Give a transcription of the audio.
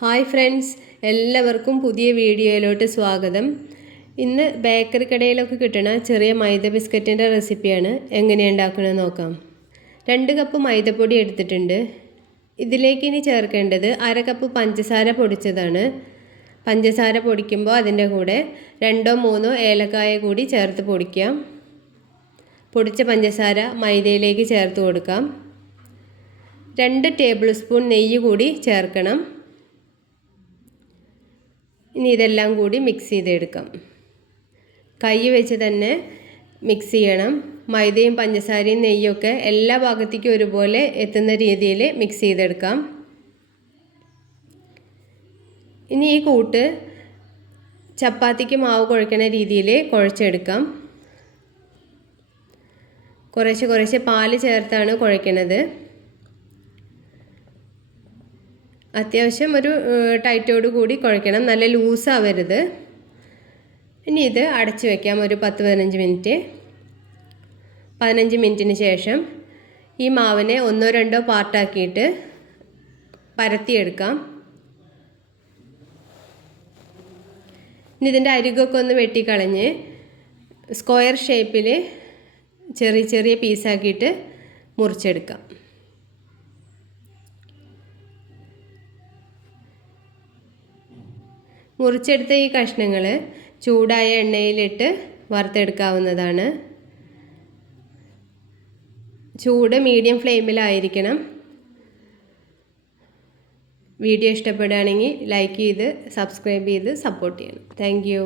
Hi friends, എല്ലാവർക്കും പുതിയ വീഡിയോയിലോട്ട് സ്വാഗതം. ഇന്ന് ബേക്കറി കടയിലൊക്കെ കിട്ടുന്ന ചെറിയ മൈദ ബിസ്ക്കറ്റിൻ്റെ റെസിപ്പിയാണ്. എങ്ങനെയാണ് ഉണ്ടാക്കണമെന്ന് നോക്കാം. 2 കപ്പ് മൈദപ്പൊടി എടുത്തിട്ടുണ്ട്. ഇതിലേക്ക് ഇനി ചേർക്കേണ്ടത് 1/2 കപ്പ് പഞ്ചസാര പൊടിച്ചതാണ്. പഞ്ചസാര പൊടിക്കുമ്പോൾ അതിൻ്റെ കൂടെ 2-3 ഏലക്കായ കൂടി ചേർത്ത് പൊടിക്കാം. പൊടിച്ച പഞ്ചസാര മൈദയിലേക്ക് ചേർത്ത് കൊടുക്കാം. 2 ടേബിൾ സ്പൂൺ നെയ്യ് കൂടി ചേർക്കണം. ഇനി ഇതെല്ലാം കൂടി മിക്സ് ചെയ്തെടുക്കാം. കൈ വെച്ച് തന്നെ മിക്സ് ചെയ്യണം. മൈദയും പഞ്ചസാരയും നെയ്യൊക്കെ എല്ലാ ഭാഗത്തേക്കും ഒരുപോലെ എത്തുന്ന രീതിയിൽ മിക്സ് ചെയ്തെടുക്കാം. ഇനി ഈ കൂട്ട് ചപ്പാത്തിക്ക് മാവ് കുഴക്കണ രീതിയിൽ കുഴച്ചെടുക്കാം. കുറേശ്ശെ പാല് ചേർത്താണ് കുഴക്കണത്. അത്യാവശ്യം ഒരു ടൈറ്റോട് കൂടി കുഴക്കണം, നല്ല ലൂസാവരുത്. ഇനി ഇത് അടച്ചു വയ്ക്കാം ഒരു 10-15 മിനിറ്റ്. 15 മിനിറ്റിന് ശേഷം ഈ മാവിനെ 1-2 പാർട്ടാക്കിയിട്ട് പരത്തിയെടുക്കാം. ഇനി ഇതിൻ്റെ അരികൊക്കെ ഒന്ന് വെട്ടിക്കളഞ്ഞ് സ്ക്വയർ ഷേപ്പിൽ ചെറിയ പീസാക്കിയിട്ട് മുറിച്ചെടുക്കാം. മുറിച്ചെടുത്ത ഈ കഷ്ണങ്ങൾ ചൂടായ എണ്ണയിലിട്ട് വറുത്തെടുക്കാവുന്നതാണ്. ചൂട് മീഡിയം ഫ്ലെയിമിലായിരിക്കണം. വീഡിയോ ഇഷ്ടപ്പെടുകയാണെങ്കിൽ ലൈക്ക് ചെയ്ത് സബ്സ്ക്രൈബ് ചെയ്ത് സപ്പോർട്ട് ചെയ്യണം. Thank you.